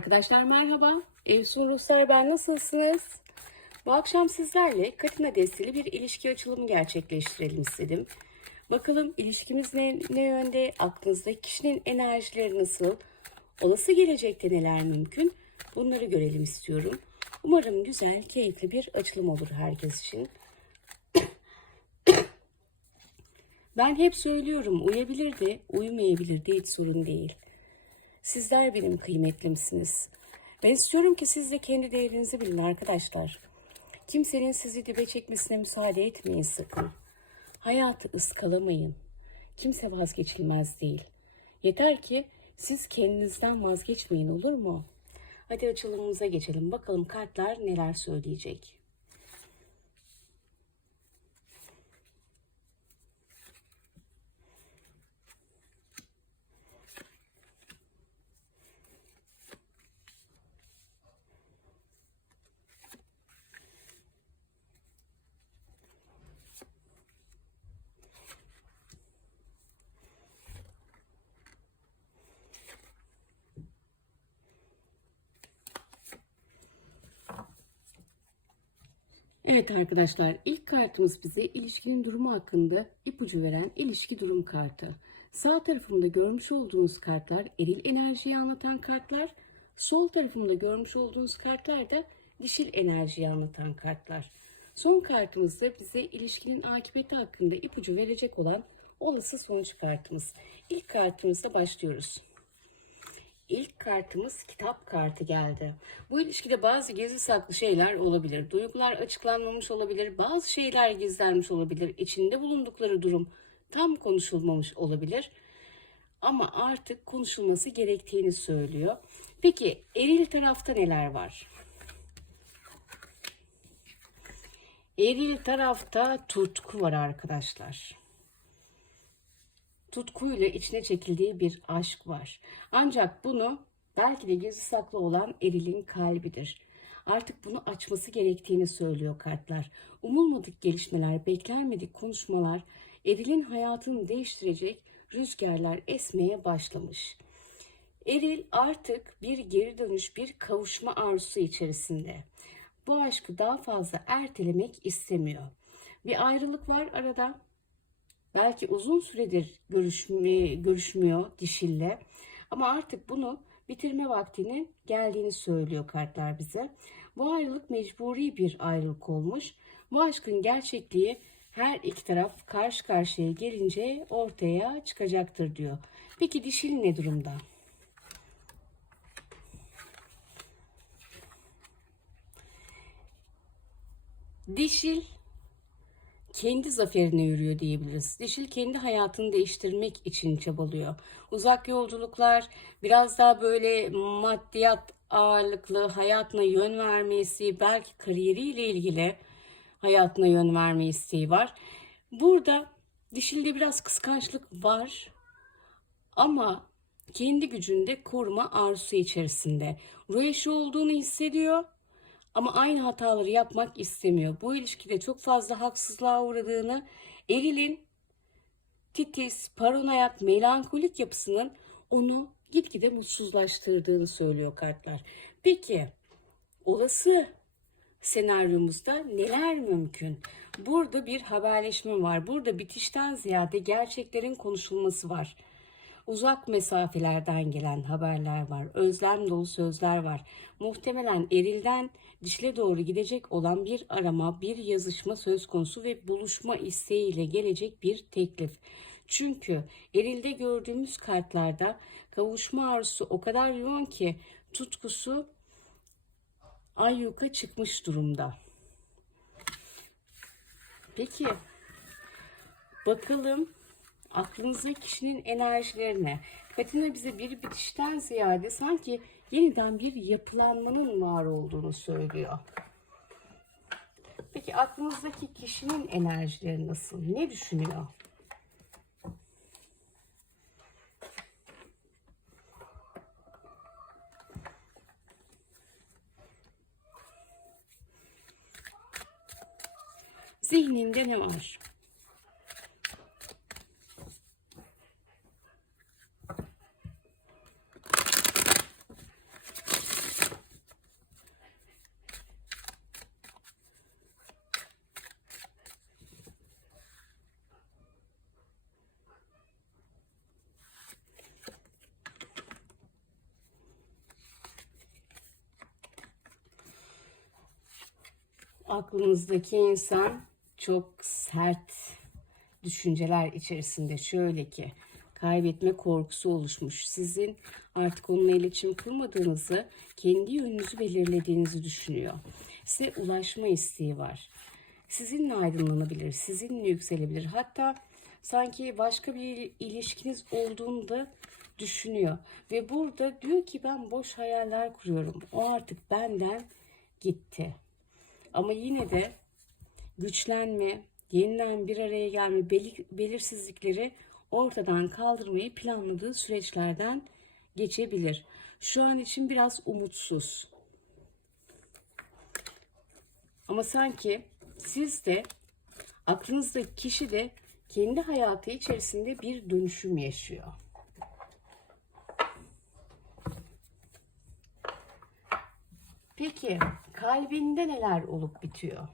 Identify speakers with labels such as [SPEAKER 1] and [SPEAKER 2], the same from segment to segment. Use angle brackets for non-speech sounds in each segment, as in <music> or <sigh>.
[SPEAKER 1] Arkadaşlar merhaba. Evsun Ruhsar ben nasılsınız? Bu akşam sizlerle Katina desteli bir ilişki açılımı gerçekleştirelim istedim. Bakalım ilişkimiz ne, ne yönde, aklınızdaki kişinin enerjileri nasıl, olası gelecekte neler mümkün bunları görelim istiyorum. Umarım güzel, keyifli bir açılım olur herkes için. <coughs> Ben hep söylüyorum uyabilir de uyumayabilir de hiç sorun değil. Sizler benim kıymetlimsiniz. Ben istiyorum ki siz de kendi değerinizi bilin arkadaşlar. Kimsenin sizi dibe çekmesine müsaade etmeyin sakın. Hayatı ıskalamayın. Kimse vazgeçilmez değil. Yeter ki siz kendinizden vazgeçmeyin olur mu? Hadi açılımımıza geçelim. Bakalım kartlar neler söyleyecek. Evet arkadaşlar ilk kartımız bize ilişkinin durumu hakkında ipucu veren ilişki durum kartı. Sağ tarafımda görmüş olduğunuz kartlar eril enerjiyi anlatan kartlar. Sol tarafımda görmüş olduğunuz kartlar da dişil enerjiyi anlatan kartlar. Son kartımız da bize ilişkinin akıbeti hakkında ipucu verecek olan olası sonuç kartımız. İlk kartımızda başlıyoruz. İlk kartımız kitap kartı geldi. Bu ilişkide bazı gizli saklı şeyler olabilir. Duygular açıklanmamış olabilir. Bazı şeyler gizlenmiş olabilir. İçinde bulundukları durum tam konuşulmamış olabilir. Ama artık konuşulması gerektiğini söylüyor. Peki eril tarafta neler var? Eril tarafta tutku var arkadaşlar tutkuyla içine çekildiği bir aşk var. Ancak bunu belki de gizli saklı olan erilin kalbidir. Artık bunu açması gerektiğini söylüyor kartlar. Umulmadık gelişmeler, beklenmedik konuşmalar, erilin hayatını değiştirecek rüzgarlar esmeye başlamış. Eril artık bir geri dönüş, bir kavuşma arzusu içerisinde. Bu aşkı daha fazla ertelemek istemiyor. Bir ayrılık var arada Belki uzun süredir görüşme, görüşmüyor dişille. Ama artık bunu bitirme vaktinin geldiğini söylüyor kartlar bize. Bu ayrılık mecburi bir ayrılık olmuş. Bu aşkın gerçekliği her iki taraf karşı karşıya gelince ortaya çıkacaktır diyor. Peki dişil ne durumda? Dişil kendi zaferine yürüyor diyebiliriz. Dişil kendi hayatını değiştirmek için çabalıyor. Uzak yolculuklar, biraz daha böyle maddiyat ağırlıklı hayatına yön vermesi, belki kariyeriyle ilgili hayatına yön verme isteği var. Burada dişilde biraz kıskançlık var ama kendi gücünde koruma arzusu içerisinde. Ruh olduğunu hissediyor ama aynı hataları yapmak istemiyor. Bu ilişkide çok fazla haksızlığa uğradığını, Eril'in titiz, paranoyak, melankolik yapısının onu gitgide mutsuzlaştırdığını söylüyor kartlar. Peki olası senaryomuzda neler mümkün? Burada bir haberleşme var. Burada bitişten ziyade gerçeklerin konuşulması var. Uzak mesafelerden gelen haberler var. Özlem dolu sözler var. Muhtemelen erilden dişle doğru gidecek olan bir arama, bir yazışma söz konusu ve buluşma isteğiyle gelecek bir teklif. Çünkü erilde gördüğümüz kartlarda kavuşma arzusu o kadar yoğun ki tutkusu ayyuka çıkmış durumda. Peki bakalım aklınızdaki kişinin enerjilerine. Katina bize bir bitişten ziyade sanki yeniden bir yapılanmanın var olduğunu söylüyor. Peki aklınızdaki kişinin enerjileri nasıl? Ne düşünüyor? Zihninde ne var? Aklınızdaki insan çok sert düşünceler içerisinde şöyle ki kaybetme korkusu oluşmuş. Sizin artık onunla iletişim kurmadığınızı, kendi yönünüzü belirlediğinizi düşünüyor. Size ulaşma isteği var. Sizinle aydınlanabilir, sizinle yükselebilir. Hatta sanki başka bir ilişkiniz olduğunda düşünüyor. Ve burada diyor ki ben boş hayaller kuruyorum. O artık benden gitti. Ama yine de güçlenme, yeniden bir araya gelme, belir- belirsizlikleri ortadan kaldırmayı planladığı süreçlerden geçebilir. Şu an için biraz umutsuz. Ama sanki siz de aklınızdaki kişi de kendi hayatı içerisinde bir dönüşüm yaşıyor. Peki kalbinde neler olup bitiyor?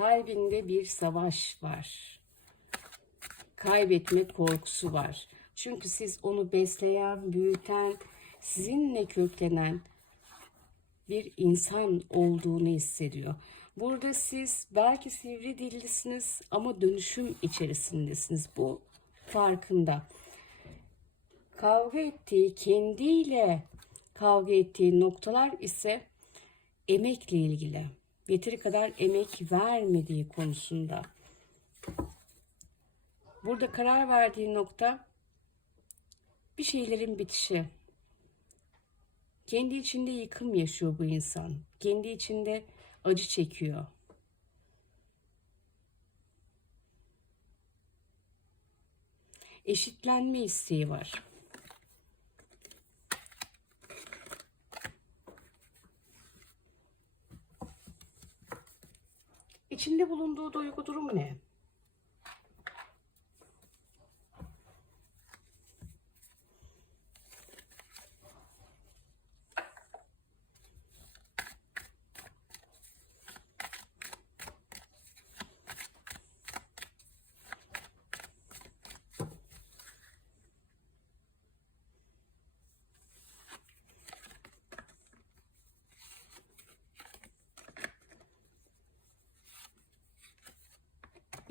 [SPEAKER 1] Kalbinde bir savaş var. Kaybetme korkusu var. Çünkü siz onu besleyen, büyüten, sizinle köklenen bir insan olduğunu hissediyor. Burada siz belki sivri dillisiniz ama dönüşüm içerisindesiniz. Bu farkında. Kavga ettiği, kendiyle kavga ettiği noktalar ise emekle ilgili. Yeteri kadar emek vermediği konusunda. Burada karar verdiği nokta bir şeylerin bitişi. Kendi içinde yıkım yaşıyor bu insan. Kendi içinde acı çekiyor. Eşitlenme isteği var. İçinde bulunduğu duygu durumu ne?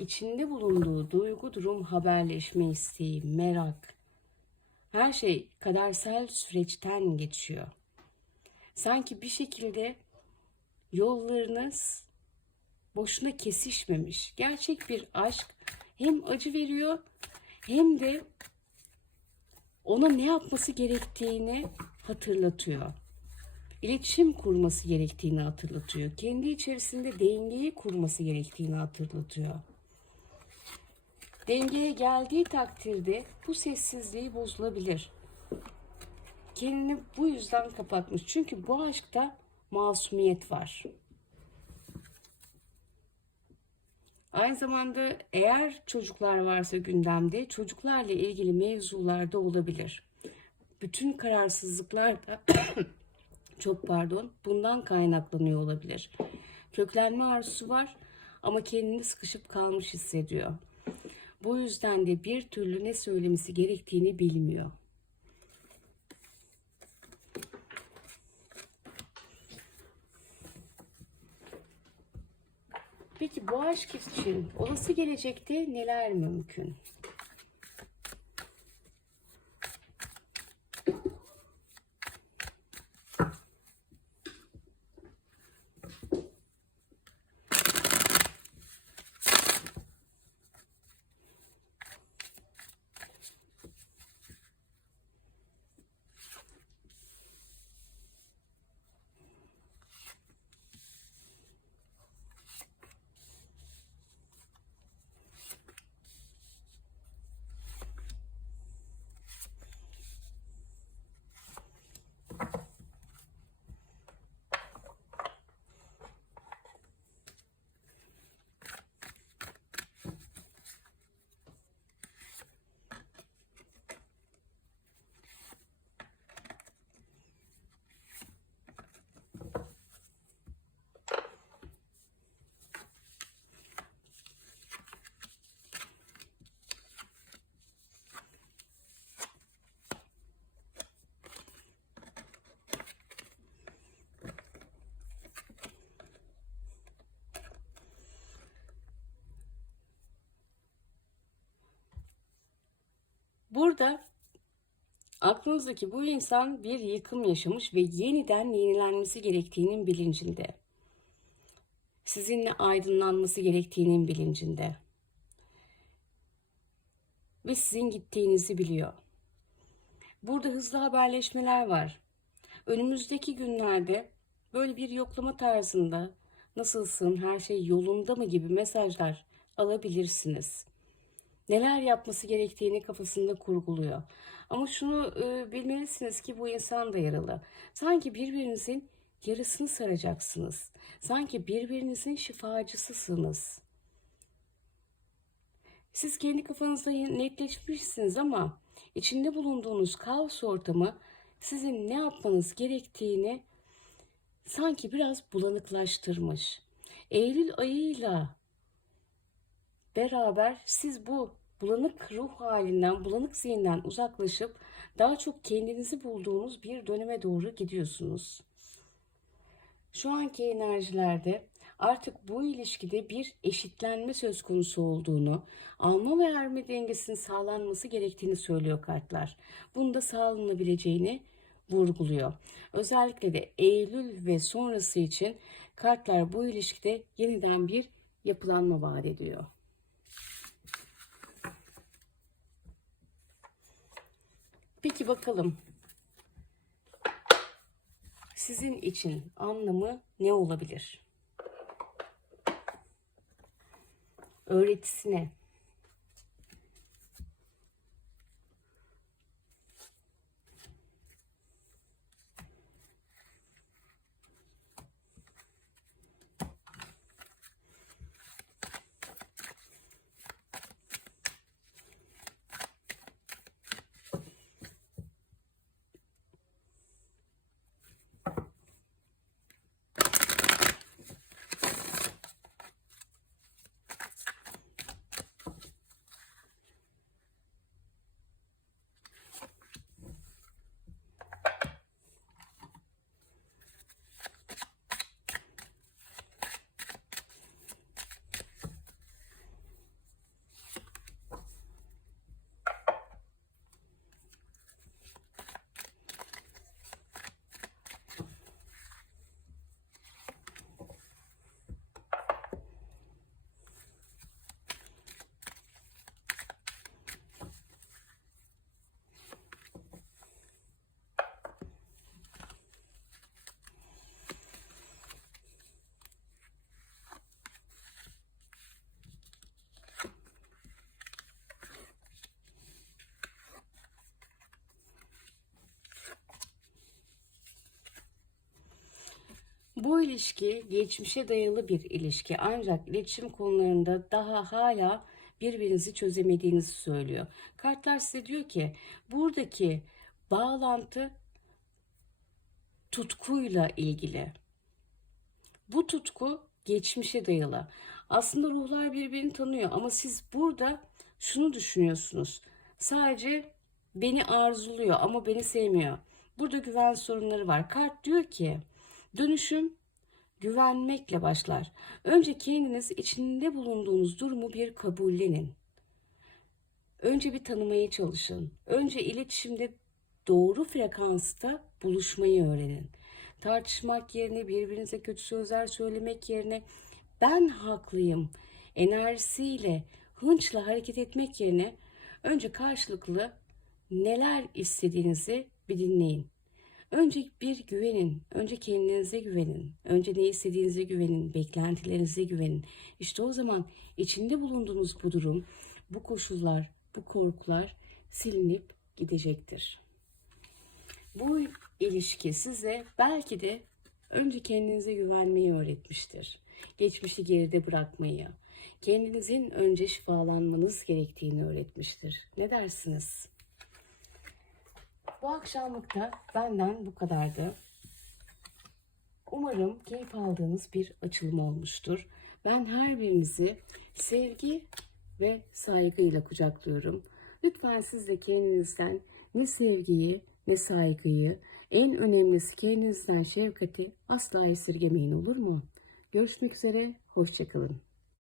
[SPEAKER 1] İçinde bulunduğu duygu durum haberleşme isteği, merak. Her şey kadersel süreçten geçiyor. Sanki bir şekilde yollarınız boşuna kesişmemiş. Gerçek bir aşk hem acı veriyor hem de ona ne yapması gerektiğini hatırlatıyor. İletişim kurması gerektiğini hatırlatıyor. Kendi içerisinde dengeyi kurması gerektiğini hatırlatıyor. Dengeye geldiği takdirde bu sessizliği bozulabilir. Kendini bu yüzden kapatmış. Çünkü bu aşkta masumiyet var. Aynı zamanda eğer çocuklar varsa gündemde çocuklarla ilgili mevzularda olabilir. Bütün kararsızlıklar da <coughs> çok pardon bundan kaynaklanıyor olabilir. Köklenme arzusu var ama kendini sıkışıp kalmış hissediyor. Bu yüzden de bir türlü ne söylemesi gerektiğini bilmiyor. Peki bu aşk için olası gelecekte neler mümkün? Burada aklınızdaki bu insan bir yıkım yaşamış ve yeniden yenilenmesi gerektiğinin bilincinde. Sizinle aydınlanması gerektiğinin bilincinde. Ve sizin gittiğinizi biliyor. Burada hızlı haberleşmeler var. Önümüzdeki günlerde böyle bir yoklama tarzında nasılsın, her şey yolunda mı gibi mesajlar alabilirsiniz. Neler yapması gerektiğini kafasında kurguluyor. Ama şunu e, bilmelisiniz ki bu insan da yaralı. Sanki birbirinizin yarısını saracaksınız. Sanki birbirinizin şifacısısınız. Siz kendi kafanızda netleşmişsiniz ama içinde bulunduğunuz kaos ortamı sizin ne yapmanız gerektiğini sanki biraz bulanıklaştırmış. Eylül ayıyla beraber siz bu bulanık ruh halinden, bulanık zihinden uzaklaşıp daha çok kendinizi bulduğunuz bir döneme doğru gidiyorsunuz. Şu anki enerjilerde artık bu ilişkide bir eşitlenme söz konusu olduğunu, alma ve verme dengesinin sağlanması gerektiğini söylüyor kartlar. Bunda sağlanabileceğini vurguluyor. Özellikle de Eylül ve sonrası için kartlar bu ilişkide yeniden bir yapılanma vaat ediyor. Peki bakalım sizin için anlamı ne olabilir? Öğretisi Bu ilişki geçmişe dayalı bir ilişki ancak iletişim konularında daha hala birbirinizi çözemediğinizi söylüyor. Kartlar size diyor ki buradaki bağlantı tutkuyla ilgili. Bu tutku geçmişe dayalı. Aslında ruhlar birbirini tanıyor ama siz burada şunu düşünüyorsunuz. Sadece beni arzuluyor ama beni sevmiyor. Burada güven sorunları var. Kart diyor ki Dönüşüm güvenmekle başlar. Önce kendiniz içinde bulunduğunuz durumu bir kabullenin. Önce bir tanımaya çalışın. Önce iletişimde doğru frekansta buluşmayı öğrenin. Tartışmak yerine birbirinize kötü sözler söylemek yerine ben haklıyım enerjisiyle hınçla hareket etmek yerine önce karşılıklı neler istediğinizi bir dinleyin. Önce bir güvenin. Önce kendinize güvenin. Önce ne istediğinize güvenin. Beklentilerinize güvenin. İşte o zaman içinde bulunduğunuz bu durum, bu koşullar, bu korkular silinip gidecektir. Bu ilişki size belki de önce kendinize güvenmeyi öğretmiştir. Geçmişi geride bırakmayı, kendinizin önce şifalanmanız gerektiğini öğretmiştir. Ne dersiniz? Bu akşamlık da benden bu kadardı. Umarım keyif aldığınız bir açılım olmuştur. Ben her birinizi sevgi ve saygıyla kucaklıyorum. Lütfen siz de kendinizden ne sevgiyi ne saygıyı, en önemlisi kendinizden şefkati asla esirgemeyin olur mu? Görüşmek üzere, hoşçakalın.